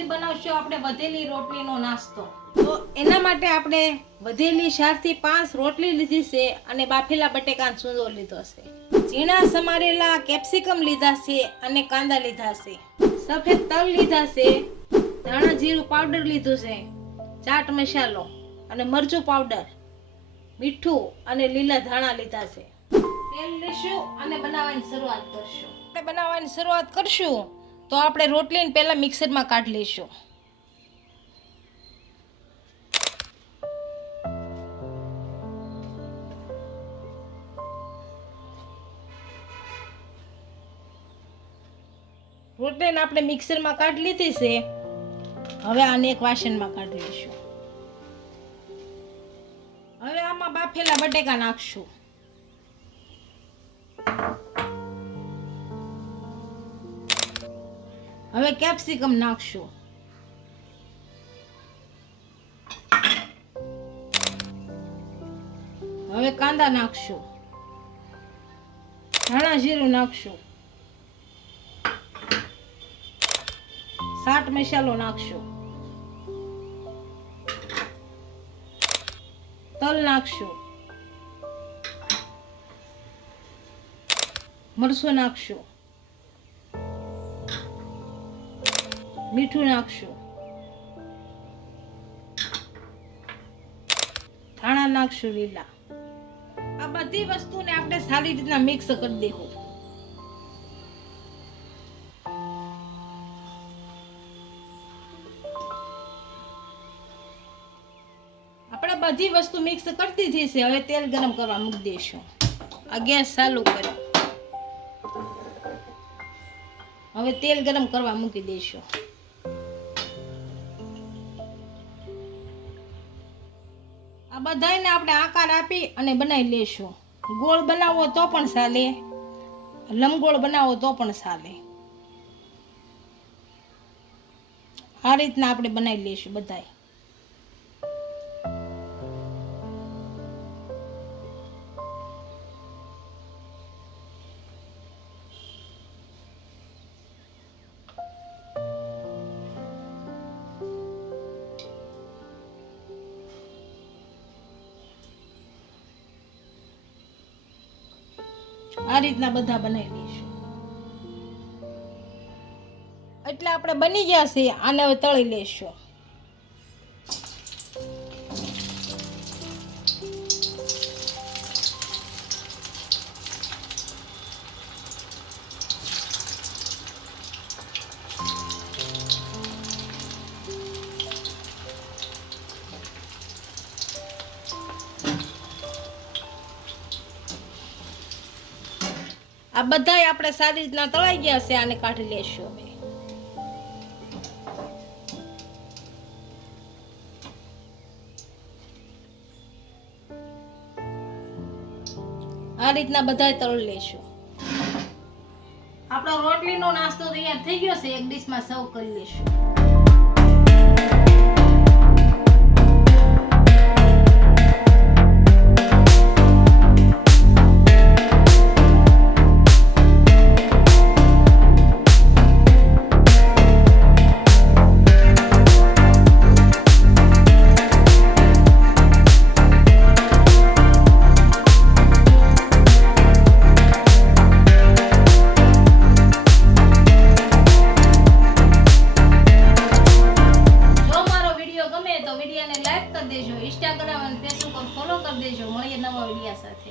આજે બનાવશું આપણે વધેલી રોટલીનો નાસ્તો। તો એના માટે આપણે વધેલી 4 થી 5 રોટલી લીધી છે અને બાફેલા બટેકાનો ચૂંદો લીધો છે, ઝીણા સમારેલા કેપ્સિકમ લીધા છે અને કાંદા લીધા છે, સફેદ તલ લીધા છે, ધાણા જીરું પાવડર લીધું છે, ચાટ મસાલો અને મરચું પાવડર, મીઠું અને લીલા ધાણા લીધા છે। તેલ લેશું અને બનાવવાની શરૂઆત કરશું। આપણે બનાવવાની શરૂઆત કરશું તો આપણે રોટલીને પહેલા મિક્સરમાં કાઢી લઈશું। રોટલીને આપણે મિક્સરમાં કાઢી લીધી છે। હવે આને એક વાસણમાં કાઢી લઈશું। હવે આમાં બાફેલા બટેકા નાખશું। હવે કેપ્સિકમ નાખશું। હવે કાંદા નાખશું। ધાણા જીરું નાખશું। ચાટ મસાલો નાખશું। તલ નાખશું। મરચું નાખશું। મીઠું નાખશું। ધાણા નાખશું લીલા। આ બધી વસ્તુને આપણે સારી રીતના મિક્સ કરી દેવું। આપણે બધી વસ્તુ મિક્સ કરી દીધી છે। હવે તેલ ગરમ કરવા મૂકી દઈશું। આ ગેસ ચાલુ કરો। હવે તેલ ગરમ કરવા મૂકી દઈશું। આ બધાને આપણે આકાર આપી અને બનાવી લેશું। ગોળ બનાવવો તો પણ ચાલે, લંબગોળ બનાવો તો પણ ચાલે। આ રીતના આપણે બનાવી લઈશું બધાય। આ રીતના બધા બનાવી લઈશું। એટલે આપણે બની ગયા છે। આને હવે તળી લેશું। આ બધાય આપણે સારી રીતના તળાઈ ગયા છે। આને કાઢી લેશું। હવે આ રીતના બધાય તળી લેશું। આપણો રોટલીનો નાસ્તો તૈયાર થઈ ગયો છે। એક ડીશમાં સર્વ કરી લેશું। ઇન્સ્ટાગ્રામ અને ફેસબુક પર ફોલો કરી દેજો। મળીએ નવા વિડિયા સાથે।